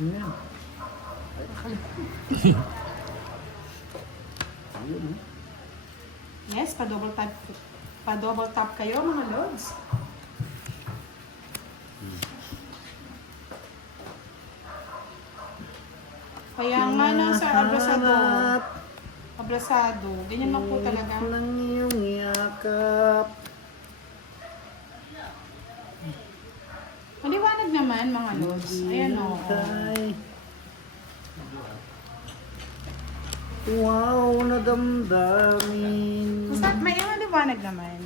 Yan. Ayun, oh. Yes, pa-double tap kayo mga lods. Kaya nga na sa ablasado, ganyan lang po talaga. Ng iyong yakap. Maliwanag naman mga lods. Ayan o. Wow, na damdamin. Basta may maliwanag naman.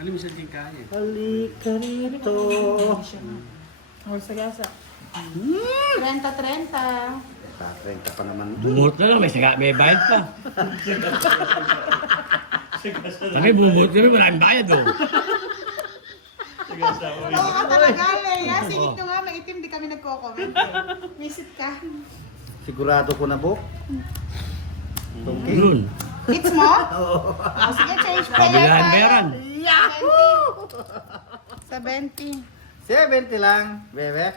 Alam mo siya din kaya. Halika rito. O, sagasa. 30-30. Tatrenta pa naman. Bumot na lang, may bayad pa. Kami bumot kami, maraming bayad oh. Oo ka talaga eh. Singit nyo nga, maitim, di kami nagko-comment eh. Visit ka. Sigurado ko na, Bok. Okay. Yun. Hits mo? Oo. Oh, sige, change player Kabilaan tayo. bayaran. 70. 70 lang, bebe.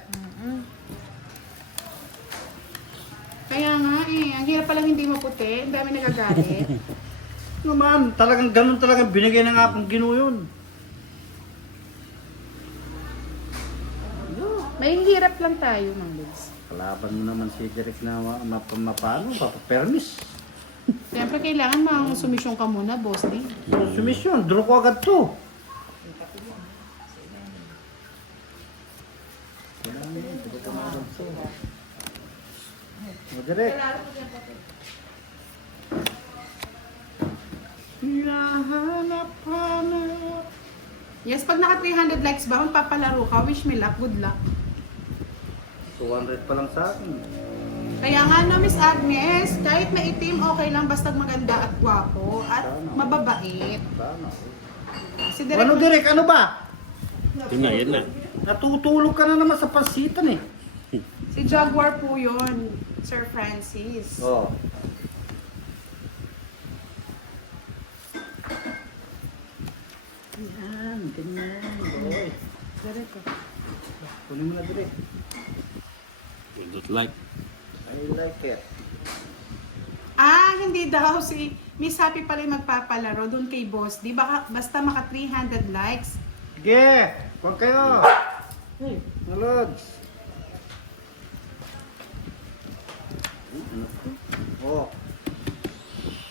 Kaya nga eh, ang hirap palang hindi maputi. Ang dami nagagalit. Naman, talagang ganun talagang binigay na nga pang Ginoo yun. May hirap lang tayo, Mang Liz. Kalaban mo naman si Derek na mapano, papapermis. Siyempre, kailangan mang sumisyon ka muna, boss din. Sumisyon, draw ko agad to. O, Derek. Hinahanap-hanap. Yes, pag naka 300 likes ba, magpapalaro ka, wish me luck, good luck. 200 pa lang sa akin. Kaya nga no, Miss Agnes, kahit maitim, okay lang basta maganda at gwapo at mababait. Sana. Si Direk, Ano, Derek? Ano ba? Ito na, yan na. Natutulog ka na naman sa pansitan eh. si Jaguar po yun, Sir Francis. Oo. Yan, ganyan, boy. Direk ko. Kunin mo na, Derek. Don't like. I like it. Ah, hindi daw si Miss Happy pala yung magpapalaro doon kay Boss. Di ba basta maka 300 likes? Sige, huwag kayo. Nalods. Oh,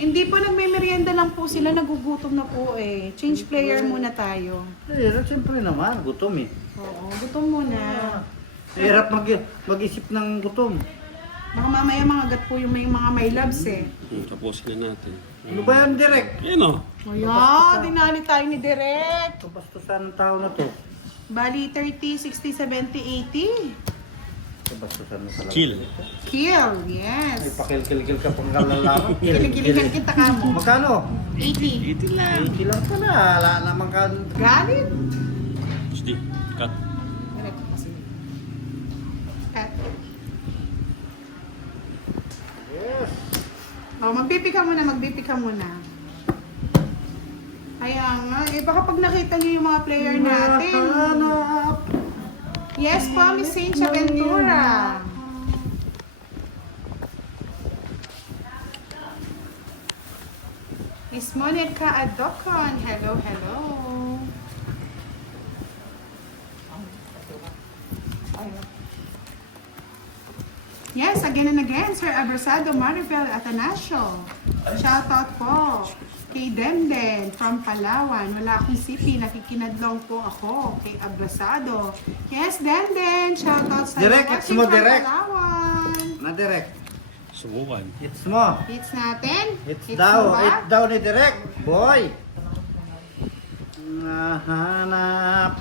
Hindi po nagme-merienda lang po sila, nagugutom na po eh. Change player muna tayo. siyempre naman, gutom eh. Oo, gutom muna. Hirap mag-isip ng gutom. Baka mamaya mga gat po yung mga my loves eh. Tapusin na natin. Ano ba yan, Derek? Yan o. Ayan, dinali tayo ni Direk. Kabastusan ng tao na to. Bali 30, 60, 70, 80. Kabastusan mo talaga. Chill. Kill, Ay, yes. pakil-kil ka pang kalalaman. Kiligiligan kita ka mo. Magkano? 80. 80 lang. 80 lang pala. Wala naman ka. Galit. Steady. Cut. Direk ko kasi. Cut. Yes. Oh, magbipi ka muna, Kaya nga, eh baka pag nakita niyo yung mga player natin. Hanap. Yes po, Miss Saint Ventura. Miss Monica Adocon, hello, hello. Yes, again and again, Sir Abrasado Maribel Atanasio. Shoutout po kay Demden from Palawan. Wala akong sipi, nakikinadlong po ako kay Abrasado. Yes, Demden, shoutout sa Direk, watching it's mo, from Direk. Palawan. Na, Derek. Subukan. Hits mo. Hits natin. Hits Hits daw. mo ba? Hits daw ni Derek. Boy. Nahanap.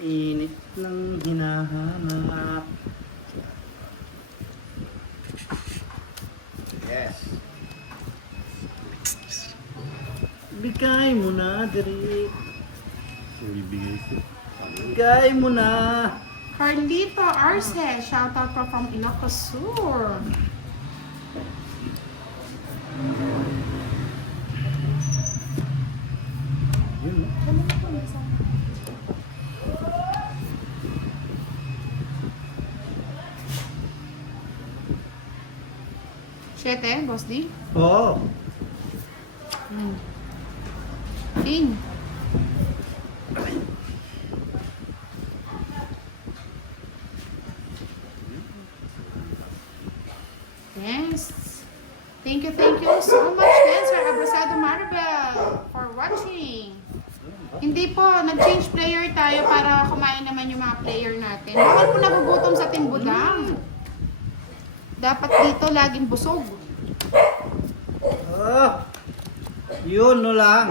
Init ng hinahanap. Yes. Bigay mo na, Derek. Bibigay ko. Bigay mo na. Carlito Arce, shoutout po from Ilocos Sur. Yun, no? 7, Boss D? Oo. King. Yes. Thank you so much, Sir Abrasado Maribel, for watching. Hindi po, nag-change player tayo para kumain naman yung mga player natin. Bawal po nagugutom sa timbudang. Dapat dito laging busog. Ah, yun no lang.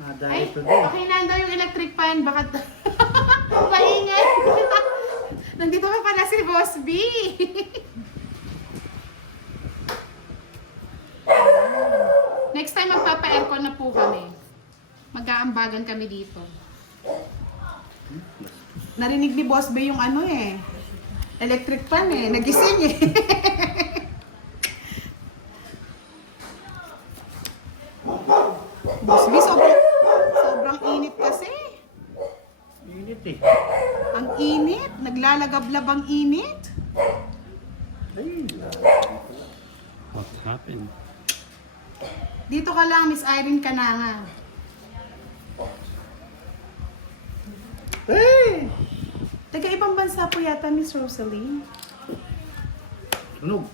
Ay, Dahil ito din. pakinanda yung electric fan. Baka maingay. Nandito pa pala si Boss B. Next time magpapa-aircon na po kami. Mag-aambagan kami dito. Narinig ni Boss B yung ano eh. Electric fan eh. Nagising eh. Boss B, sobrang init kasi. Init eh. Ang init. Naglalagablab ang init. Ay, What happened? Dito ka lang, Miss Irene Cananga. hey! Taga ibang bansa po yata, Miss Rosalie. Tunog.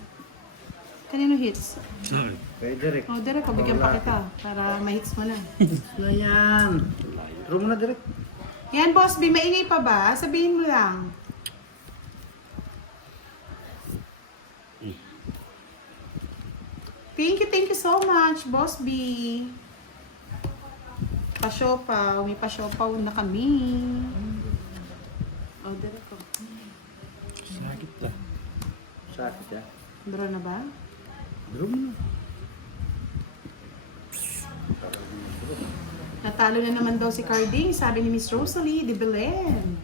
Kanino hits? Ay, Kay Derek. O, Derek, bigyan pa kita para ma-hits mo na. Na yan. Turo mo na, Derek. Yan, Boss B, maingay pa ba? Sabihin mo lang. Thank you so much, Boss B. Pasyopaw, may pasyopaw na kami. O, Derek, o. sakit na. Sakit yan. Draw na ba? Turo mo na. Natalo na naman daw si Carding, sabi ni Miss Rosalie de Belen.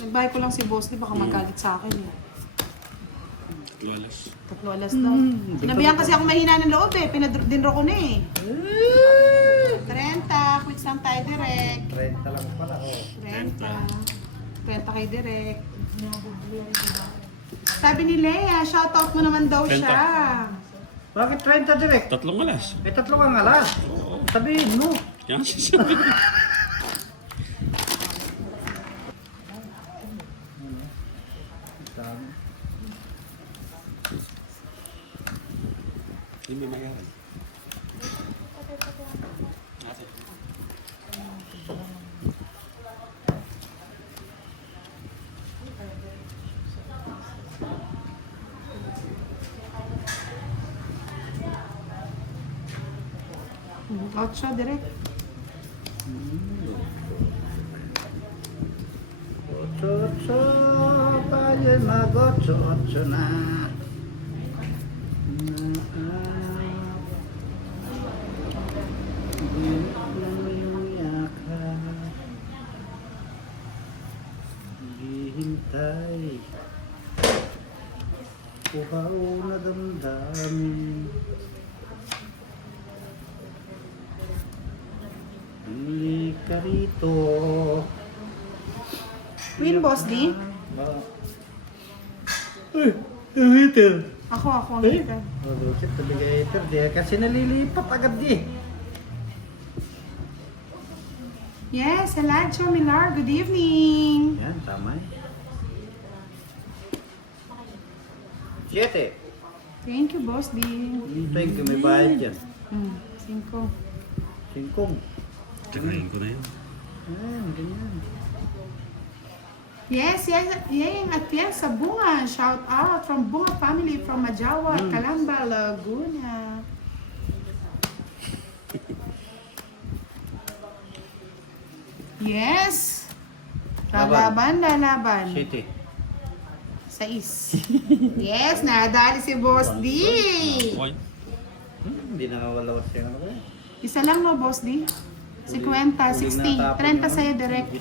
Nagbahay ko lang si Boss, di baka magalit sa akin eh. Walas. 3 alas daw. Sinabihan kasi ako mahina ng loob eh, pinadinro ko na eh. 30, quits lang tayo direct. 30 lang pala. Oh. 30. 30 kay direct. Sabi ni Lea, shoutout mo naman daw 30. siya. Bakit 30, Derek? 3 alas. May 3 kang alas. Oo. Sabihin mo. Yan sasabi ko. Hindi may mayroon. Ate. Out siya direct. Ocho, tayo mag-ocho na. Hihintay. Uhaw na damdamin. Hindi ka rito. Win, Boss D? Ay, ang hitter. Ako ang Eh? hitter. Oh, Rosit, tabigay hitter. Di kasi nalilipat agad di. Yes, Elijah Milar, good evening. Yan, tama eh. 7. Thank you, Boss D. Thank you, may bayad dyan. 5. 5. Tirahin ko na yun. Ayan, ganyan. Yes, at yan sa Bunga. Shout out from Bunga family from Majawa, Calamba, Laguna. Yes. Lalaban. 7. 6. Yes, nadali si Boss D. Point. Hindi na nawala siya ng ano. Isa lang no, Boss D? 50, 60, 30 sa'yo direct.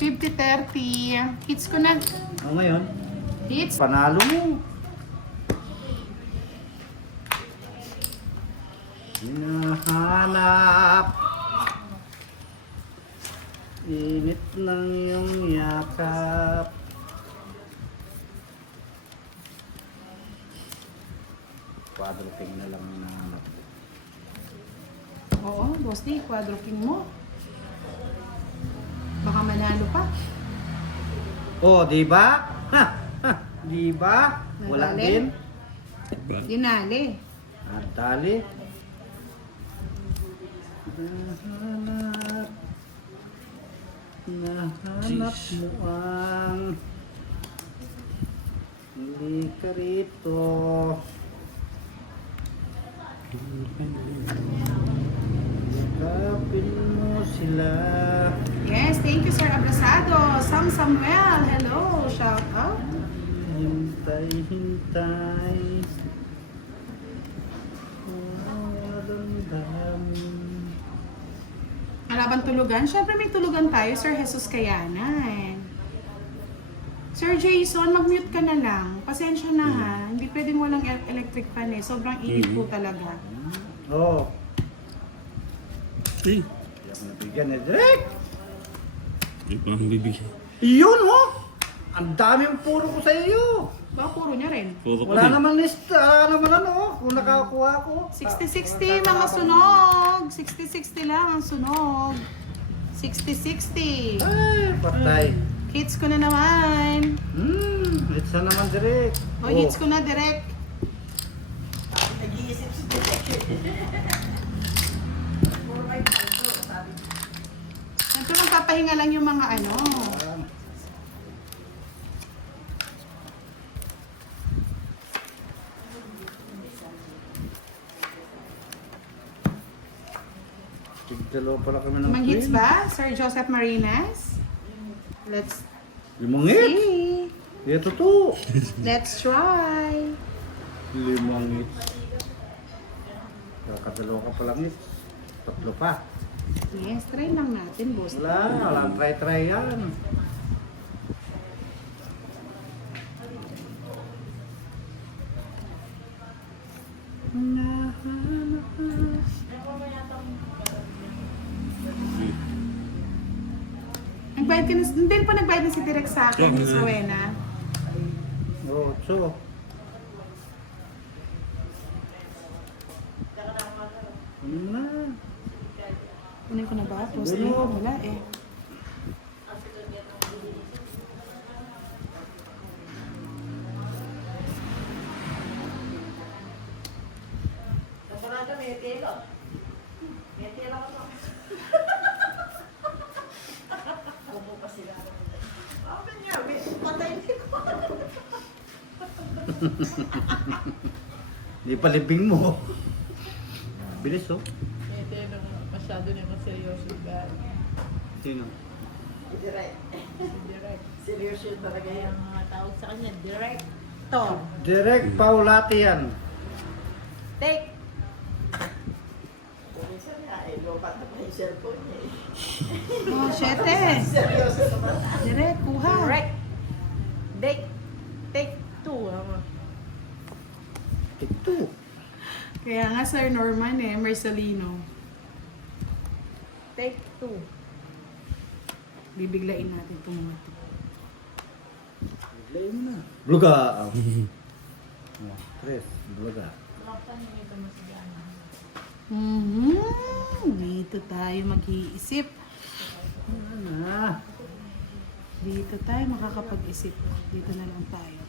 50, 30. Hits ko na. O ngayon, Hits. panalo mo. Yun na. hanap. Init ng iyong yakap. Quadrupping na lang na hanap. Oo, Boss D, quadrupping mo. Baka manalo pa. Oh, di ba? Ha, ha, di ba? Wala Nadali. din. Dinali. Dali. Nahanap mo ang hindi ka rito. Kapin mo sila. Yes, thank you, Sir Abrasado. Sam Samuel, hello. Shout out. Hintay, hintay. Walang dami. Wala bang tulugan? Siyempre may tulugan tayo, Sir Jesus Kayanan. Sir Jason, mag-mute ka na lang. Pasensya na ha. Hindi pwedeng walang electric fan eh. Sobrang init po talaga. Oh, Eh, hindi ako nabigyan eh. Direk! hindi pa akong bibigyan. Yun oh! Ang dami yung puro ko sa iyo. Baka puro niya rin. Puro ko Wala rin. naman lista, naman ano, kung nakakuha ko. 60-60 mga sunog. 60-60 lang ang sunog. 60-60. Ay, patay. Hits ko na naman. Hits na naman direct. O, hits ko na direct. Ito nagpapahinga lang yung mga ano. Tigdalo pala kami ng Mang hits queen. ba? Sir Joseph Marinas? Let's Limang hits. see. Ito to. Let's try. Limang hits. Kakadalo ka palang hits. Tatlo pa. Yes, try lang natin, boss. Walang try-try yan. Nagbayad ka na, hindi pa nagbayad na si Direk sa akin, Miss Rowena. Ocho. Ano na? Kunin ko na ba? Boss, Ano? wala eh. Di palibing mo. Bilis oh. Ito yung masyado naman seryoso ba? Sino? Direct. Seryoso talaga yung mga tawag sa kanya. Direct. To. Direct Paulati yan. Take. Minsan nga, lobat na pa yung cellphone niya eh. Oh, syete. Seryoso naman. Direk, kuha. Direct. Take two. Ito. Kaya nga, Sir Norman eh, Marcelino. Take two. Bibiglain natin itong mga ito. Biglayin mo na. Bluga. Tres. Bluga. Dito tayo mag-iisip. Ano? Dito tayo makakapag-isip. Dito na lang tayo.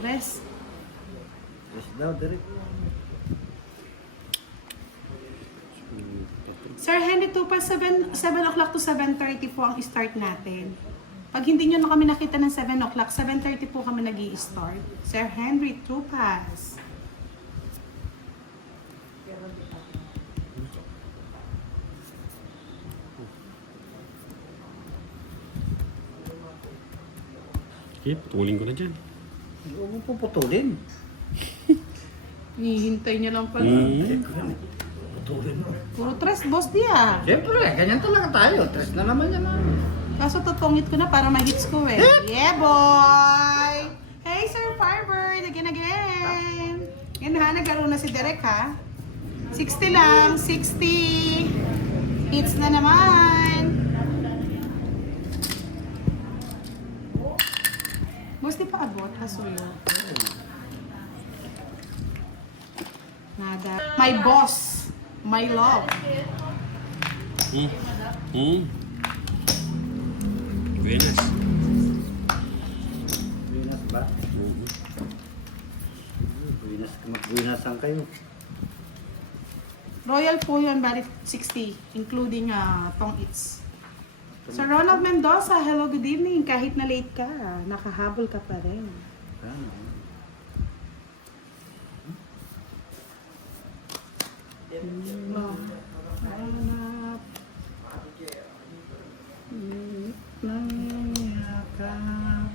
Tres. Tres daw, direct. Sir Henry, 2 pa 7 o'clock to 7:30 po ang start natin. Pag hindi nyo na kami nakita ng 7 o'clock, 7:30 po kami nag-i-start. Sir Henry, 2 pass. Okay, putulin ko na dyan. Huwag mo puputulin. Hihintay nyo lang pala. Putulin mo. Puro tres, boss di ah. Siyempre, ganyan talaga tayo. Tres na naman yan. Kaso tutungit ko na para ma-hits ko eh. Yeah, boy! Hey, Sir Firebird! Again, again! Yan ha, nagkaroon na si Derek ha. 60 lang, 60. Hits na naman. Boss, di pa abot, kasuyo. Nada. My boss. My love. Buenas. Buenas ba? Buenas, magbuenasan kayo. Royal po yun, bali 60, including tong its. Sir Ronald Mendoza, hello, good evening. Kahit na late ka, nakahabol ka pa rin. Ano? Oh. Hanap. Nangyakan.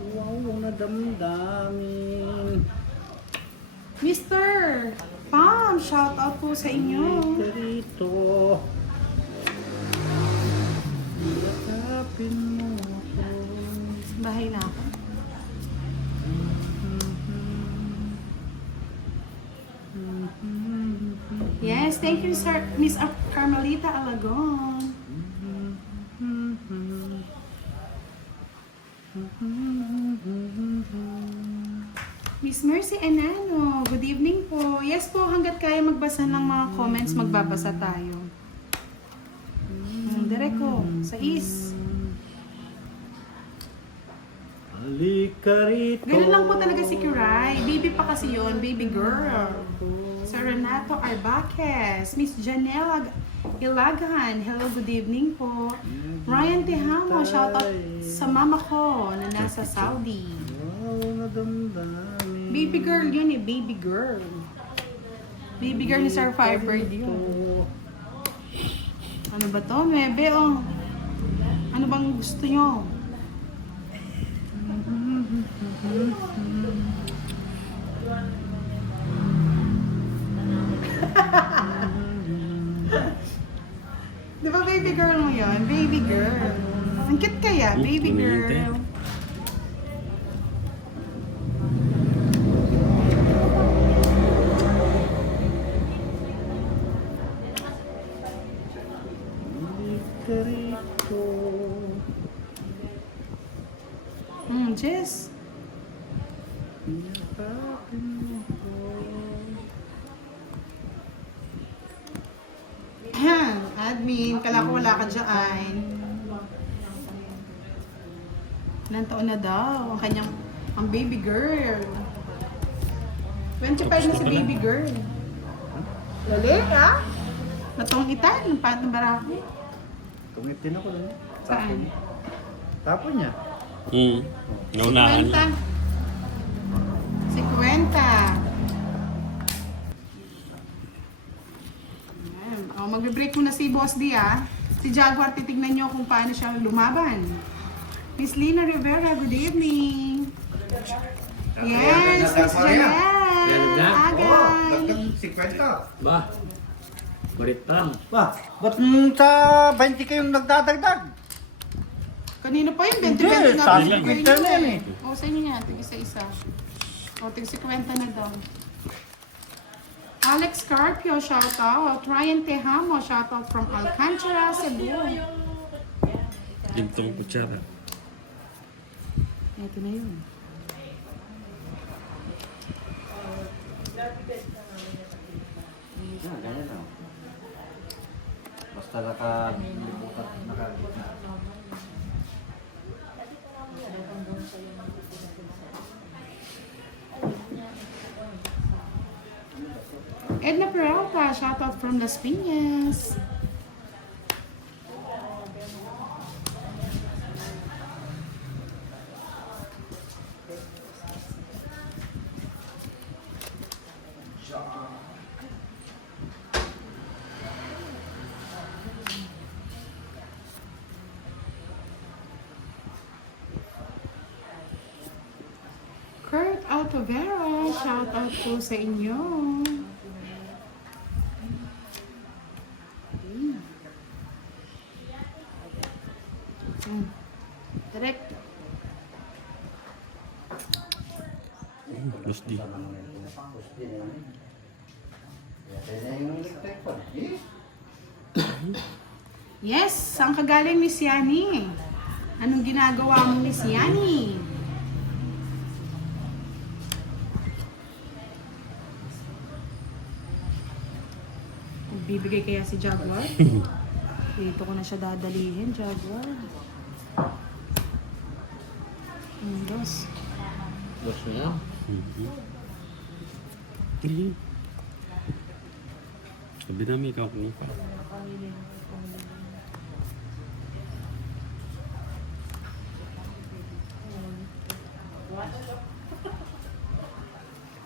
Wow, nadamdamin. Mr. Pam, shout out po sa inyo. Dito. Yakapin mo ako. Bahay na ako. Yes, thank you, Sir Miss Carmelita Alagon. Miss Mercy Enano, good evening po. Yes po, hanggat kaya magbasa ng mga comments, magbabasa tayo. Direko, sa is. Halika rito. Ganun lang po talaga si Kiray. Baby pa kasi yon, baby girl. Sir Renato Arbaques, Miss Janela Ilagan, hello, good evening po. Ryan Tejamo, shoutout sa mama ko na nasa Saudi. Wow, nadamdamin. Baby girl yun eh, baby girl. Baby girl ni Sir Firebird yun. Ano ba to? Mebe, oh. Ano bang gusto nyo? Di ba baby girl mo yun? Baby girl. Ang cute kaya, baby girl. Halika rito. Jess. Yakapin mo ako. Ayan, admin, kala ko wala ka dyan. Ilang taon na daw ang kanyang, ang baby girl. 25 na si baby girl. Lali, ha? Natong itan, ng pahat ng barako. Tumitin ako lang. Saan? Tapon niya. Naunahan niya. 50. Ayan. O, magbe-break muna si Boss D, ah. Si Jaguar, titignan nyo kung paano siya lumaban. Miss Lina Rivera, good evening. Yes, Miss Janelle. Agan. 50. Ba? Kulit lang. Ba, ba't sa 20 kayong nagdadagdag? Kanina pa yun, 20-20 Hindi, nga sa bigay akin nyo na yan eh. eh. O, sa inyo nga, tig-isa-isa. O, tig-50 na daw. Alex Carpio, shout out. Ryan Tejamo, shout out from Alcantara, Cebu. Ito ang kutsara. Ito na yun. Ganyan lang. Basta nakalibutan, nakagitna. Edna Peralta, shout out from Las Piñas. Kurt Altovera, shout out po sa inyo. Yes, saan ka galing, Miss Yani? Anong ginagawa mo, Miss Yani? Bibigay kaya si Jaguar? Dito ko na siya dadalihin, Jaguar. Dos. Boss na yan. Sabi namin ikaw kung pa.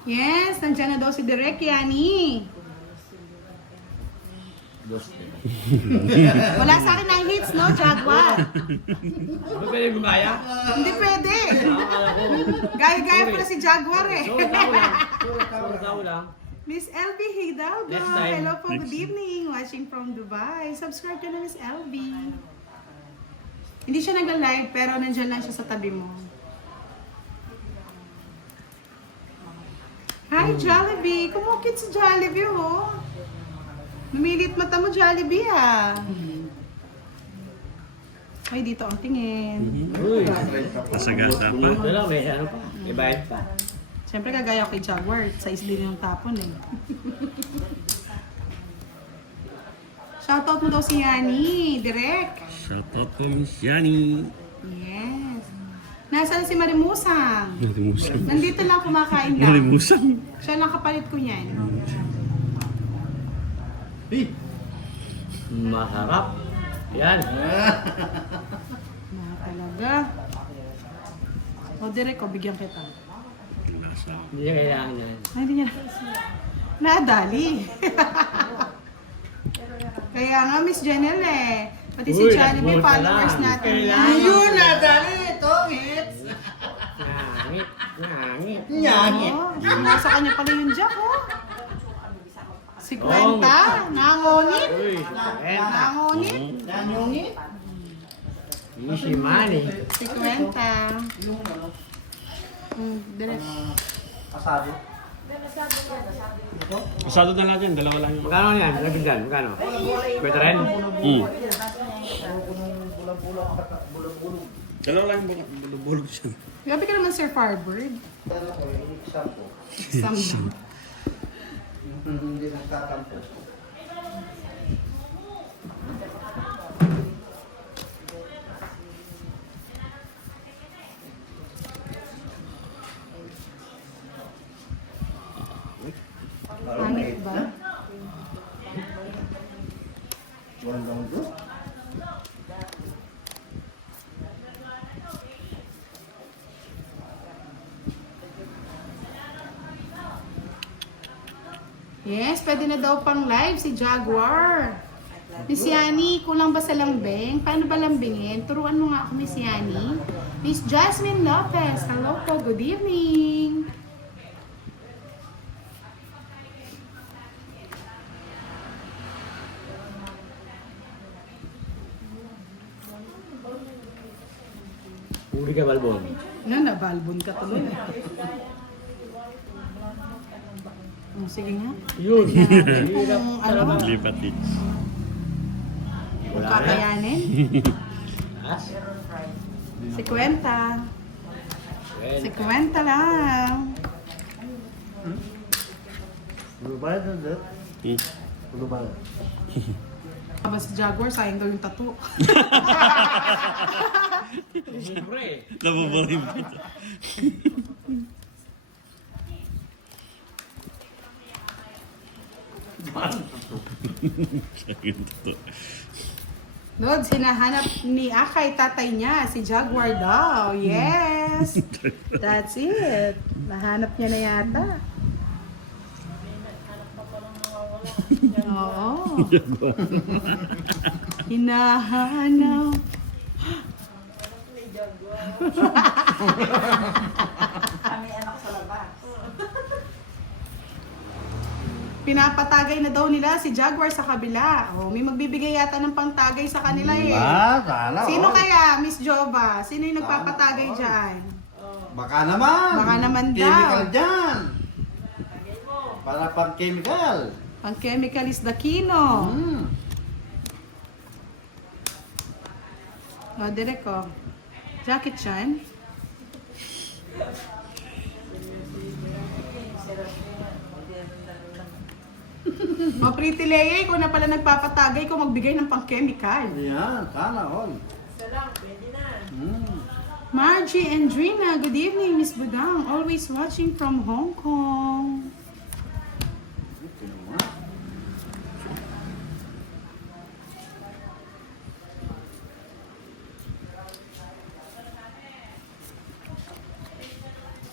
Yes, nandiyan na daw si Direk Yani. Boss na yan. Wala sa akin ang hits, no, Jaguar? Ano pwede gumaya? Hindi pwede. Akala ko. Gaya-gaya pala si Jaguar eh. Sorry, tao lang. Sorry, tao lang. Miss LB Hidalgo. Next time. Hello po, good evening. Watching from Dubai. Subscribe ka na, Miss LB. Hindi siya nagla-live, pero nandyan lang siya sa tabi mo. Hi, Jollibee. Kumukit si Jollibee, oh. Numilit mata mo, Jollibee, ah. Ay, dito ang tingin. Uy. Pasagasa pa. Ito lang, may ano pa. May bayad pa. Siyempre, kagaya ko kay Jaguar. Sa din yung tapon, eh. Shoutout mo daw si Yani. Direk. Shoutout po, Miss Yani. Yes. Nasaan si Marimusang? Nalimusan. Nandito lang kumakain lang. Nalimusan. Siya lang kapalit ko yan. Masarap. Yan. Na talaga. O, Direk, o, bigyan kita. Lasa. Hindi niya kailangan yan. Ay, hindi niya. Nadali. Kaya nga, Miss Janelle eh. Pati si Uy, Jollibee, nagbuhat ka followers lang. natin Kailangan. yan. Yun na, dali! Ito, hits! Ngangit. Ngangit. Nyangit! Oo, nasa kanya pala yung jack, oh. Si Kwenta, nangonit. Uy. Enta. Nangonit. Yan yung hit. Easy money. Si Kwenta. Yung ano, Direk. asado. Pasado na lang yan. Dalawa lang yung... Magkano yan? Lagi dyan. Magkano? Pwede rin? Dalawa lang yung bulog siya. Gabi ka naman, Sir Farbird. Pero ko, isang po. Isang Hindi nagtatampo. Pangit ba? Walang doon. Yes, pwede na daw pang live si Jaguar. Miss Yani, kulang ba sa lambing? Paano ba lambingin? Turuan mo nga ako, Miss Yani. Miss Jasmine Lopez, hello po, good evening. Uri ka, Balbon. Ano, nabalbon ka tuloy. Oh, sige nga. Yun. Kung ano, Lipat it. kung Wala na. kakayanin. Ha? Si Kwenta. Well, Si Kwenta lang. Ano ba yun doon? Ano ba yun? Aba si Jaguar, sayang daw yung tattoo. siyempre. Nabuburin mo. Sayang to. Lord, sinahanap ni Akay tatay niya, si Jaguar daw. Yes! That's it. Nahanap niya na yata. Oo. Hinahanap. Kami anak sa labas. Pinapatagay na daw nila si Jaguar sa kabila. Oh, may magbibigay yata ng pangtagay sa kanila eh. Sana. Sino oh. kaya, Miss Jova? Sino yung nagpapatagay dyan? Baka naman. Baka naman daw. Chemical dyan. para pang chemical. Ang chemical is the kino. Mm. O, direct ko. Jackie Chan. O, Pretty Leia, ikaw na pala nagpapatagay kung magbigay ng pang-chemical. Yan, sana all. Isa lang, pwede na. Mm. Margie and Drina, good evening, Miss Budang. Always watching from Hong Kong. Ito naman.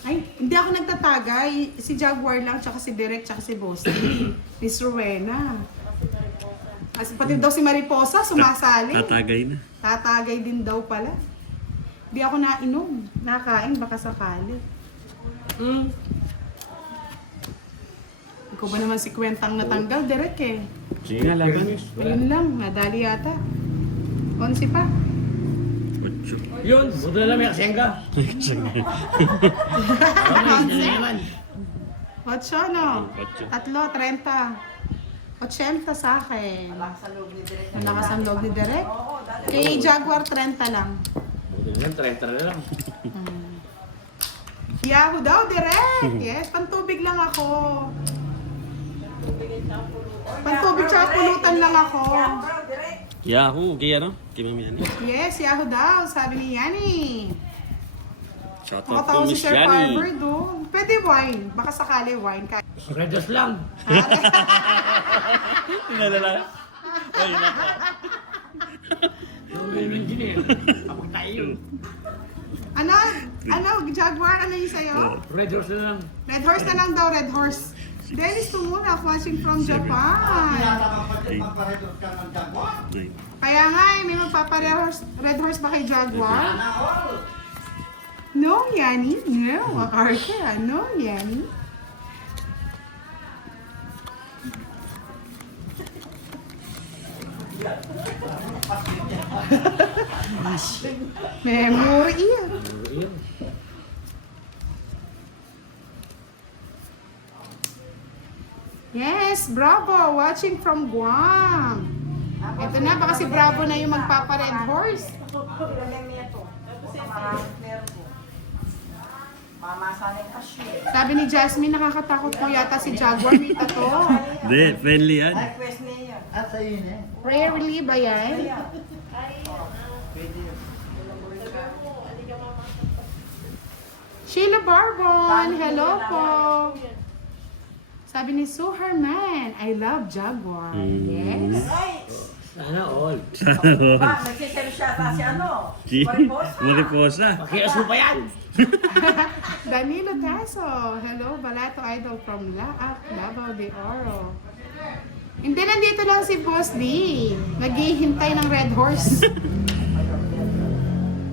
Ay, hindi ako nagtatagay. Si Jaguar lang, tsaka si Derek, tsaka si Bossy. Miss Rowena. Pati daw si Mariposa, sumasali. Tatagay na. Tatagay din daw pala. Di ako nainom. Nakain, baka sakali. Ikaw ba naman si Kwentang natanggal, Derek eh? Sige nga, laban. Ayun lang, nadali yata. Konsi pa. 8. Yun, buto na lang may kasenga. Konsi? naman. 8, no? 8. 3, 30. 80 sa akin. Sa loob ni Direk. Malakas ang loob ni Derek. Kay Jaguar, 30 lang. Buto na lang, 30 na lang. Yahoo daw, Derek! Yes, pantubig lang ako. Pantubig tsaka pulutan lang ako. Yahoo! Kaya ano? Kaya Mami Yani. Yes, Yahoo daw, sabi ni Yani. Shout out to Nakatawa si Miss Sir Yani. Farber doon. Pwede wine. Baka sakali wine. Red Horse lang. Tinalala. Ay, naka. Yung engineer. Kapag tayo yun. Ano? Ano? Jaguar? Ano yung sa'yo? Red Horse na lang. Red horse na lang daw, red horse. Dennis Tumuna, watching from Japan. Magparedos ka ng Jaguar. 9. Kaya nga, may red horse ba kay Jaguar? Sana all. No, Yani. No. Arthur, no, Yani. Memory. Yun. Yes, Bravo, watching from Guam. Ito na, baka si Bravo na yung magpapa-red horse. Mamasanin ka siya. Sabi ni Jasmine, nakakatakot po yata si Jaguar. May tato. Hindi, friendly yan. Request niya. At sa yun eh. Rarely ba yan? Pwede yun. Sheila Barbon, hello po. Sabi ni Sue Herman, I love Jaguar. Yes. Ay! Sana all. Ba, nagsiserve siya ata si ano? Si Mariposa. Mariposa. Pakiaso pa yan. Danilo Taso, hello, Balato Idol from Laak, Davao de Oro. Hindi, nandito lang si Boss D. Naghihintay ng red horse.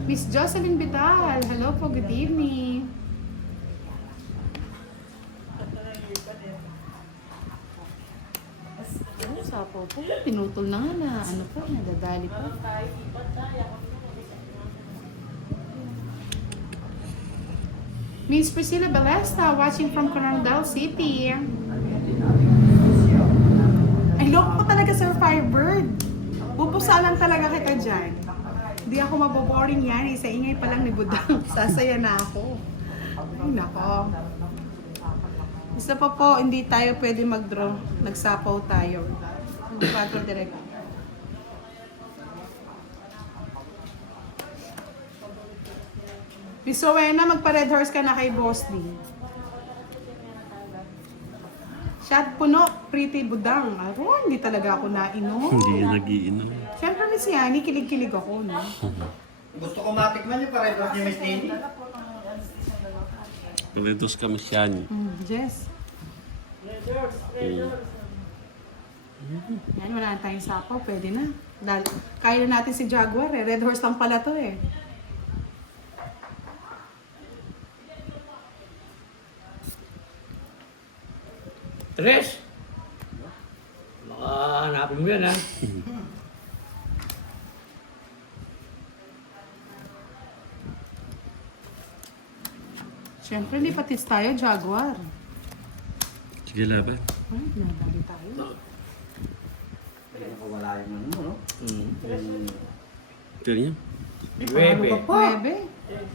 Miss Jocelyn Vital, hello po, good evening. Ano, sapo po, pinutol na nga na, ano po, nadadali po. Miss Priscilla Balesta, watching from Coronadal City. Ay, loko ko talaga, Sir Firebird. Pupusalan talaga kita dyan. Hindi ako maboboring yan. Sa ingay pa lang ni Budang. Sasaya na ako. Ay, nako. Isa pa po, hindi tayo pwede mag-draw. Nagsapaw tayo. Mag-patrol direct. Miss Rowena, magpa-red horse ka na kay Boss D. Shot puno, Pretty Budang. Aro, hindi talaga ako nainom. Hindi yan nag-iinom. Siyempre, Miss Yani, kilig-kilig ako, no? Gusto ko matikman yung paredos ni Miss Nini. Palitos ka Miss Yani. Jess. Yan, wala na tayong sapaw. Pwede na. Kaya na natin si Jaguar eh. Red horse lang pala to eh. Tres. Baka hanapin mo yan ha. Siyempre, lipatis tayo, Jaguar. Sige, laban. Ay, nabali tayo. Kaya nakawala yung ano mo, no? Mm. Ito niya. Bebe. Bebe.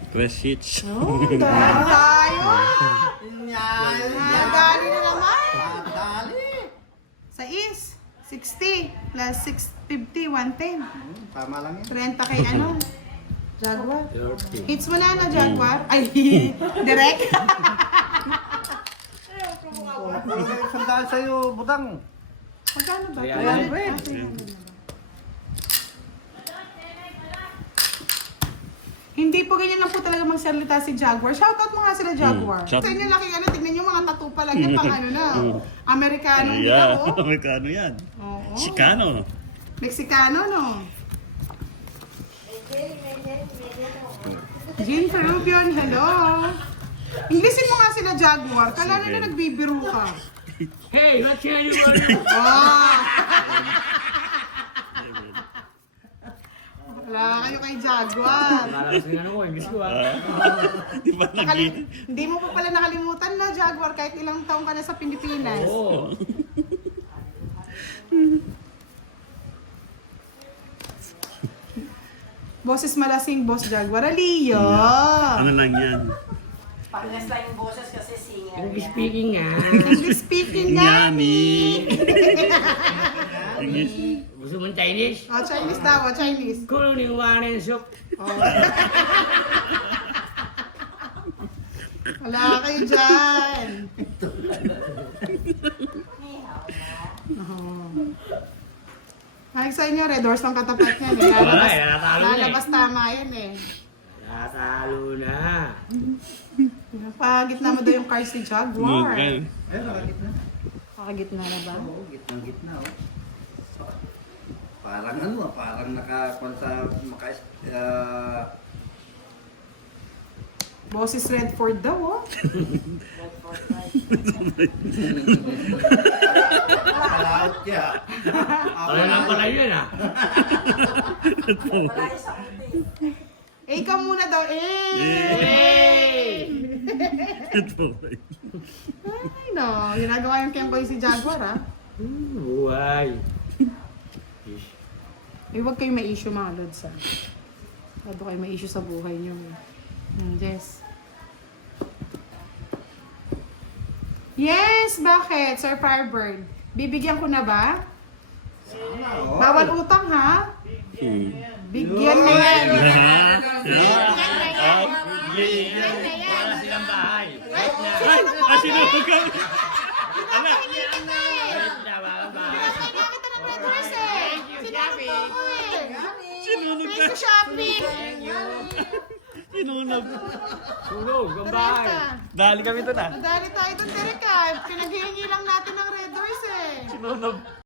Press hits. Oh, dahil tayo. Nadali na naman. Dali! Sa is, 60 plus 650, 110. Tama lang yan. 30 kay ano? Jaguar. 30. Hits mo na, Jaguar? Ay, direct? Wala kayo sandaan sa'yo, butang. Magkano ba? 300. Hindi po ganyan lang po talaga magsalita si Jaguar. Shoutout mo nga sila Jaguar. Shout- Sa inyo laki ano, tignan nyo mga tattoo pa lang yan, pang ano na. Amerikano nila Ayan. oh. Amerikano yan. Oo. Chicano. Mexicano, no? Jean Peruvian, hello. Inglesin mo nga sila Jaguar. Kala Sige. nila nagbibiro ka. Hey, what's your name? Ah! Wala kayo kay Jaguar. Malakas ng ano ko, English ko ah. Di ba nag Hindi mo pa pala nakalimutan, no, Jaguar, kahit ilang taong ka na sa Pilipinas. Oo. Boses malasing, Boss Jaguar. Aliyo! Ano lang yan? Parehas lang yung boses kasi singer. English speaking nga. English speaking Yummy. Gami! English. Gusto mong Chinese? Oh, Chinese daw, oh, Chinese. Kuning wanen soup. Wala kayo dyan. Oh. Ay, sa inyo, Red Horse lang katapat yan eh. Lalabas, Ay, natalo na eh. lalabas tama yan eh. Natalo na. Pagitna mo daw yung car si Jaguar. Okay. Ay, nakagitna. Pakagitna na ba? Oo, gitnang-gitna, oh. Parang ano, parang nakakuan sa Boses Redford daw, oh. Kalaot niya. Ano lang pala yun ah. Wala yung sa kuti. Eh, ikaw muna daw, eh! Hey! Ito. Ay, no. Ginagawa yung Kemboy si Jaguar, ha? Buhay. Eh, huwag kayong may issue, mga lods, ha? Huwag kayo may issue sa buhay niyo. Yes. Yes! Bakit, Sir Firebird? Bibigyan ko na ba? Oo. Bawal utang, ha? Bigyan na yan. Wala silang bahay. Wait na. Sinunog kami. Wait na, wala bahay. Kaya kita ng Red Horse, eh. Sinunog ko, eh. Sinunog Thank you, shopping. Sinunog. Sunog ang bahay. Teresa. Dali kami doon ah. Nadali tayo doon, Tereka. Pinaghihingi lang natin ng Red Horse, eh. Sinunog.